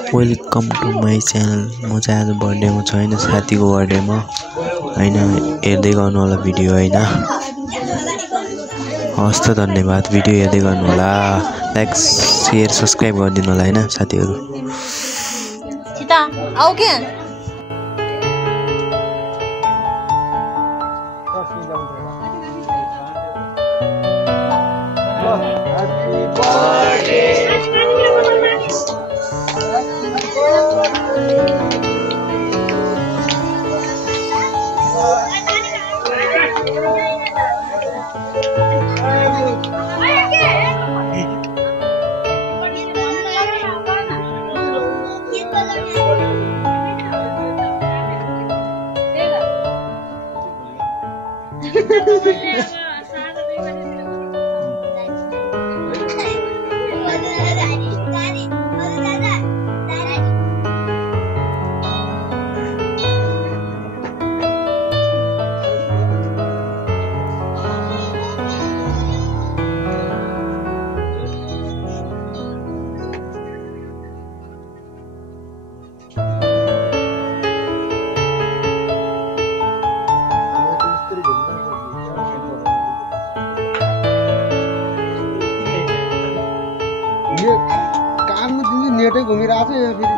Welcome to my channel. म चाहिँ आज बर्थडेमा छैन, साथीको बर्थडेमा हैन, हेर्दै गर्नु होला भिडियो हैन। हस् त धन्यवाद, भिडियो हेर्दै गर्नु होला। लाइक शेयर सब्स्क्राइब गरिदिनु होला हैन साथीहरु। सीता आऊ के कानमा तिमी नेटै घुमिरहेको छ या फेरि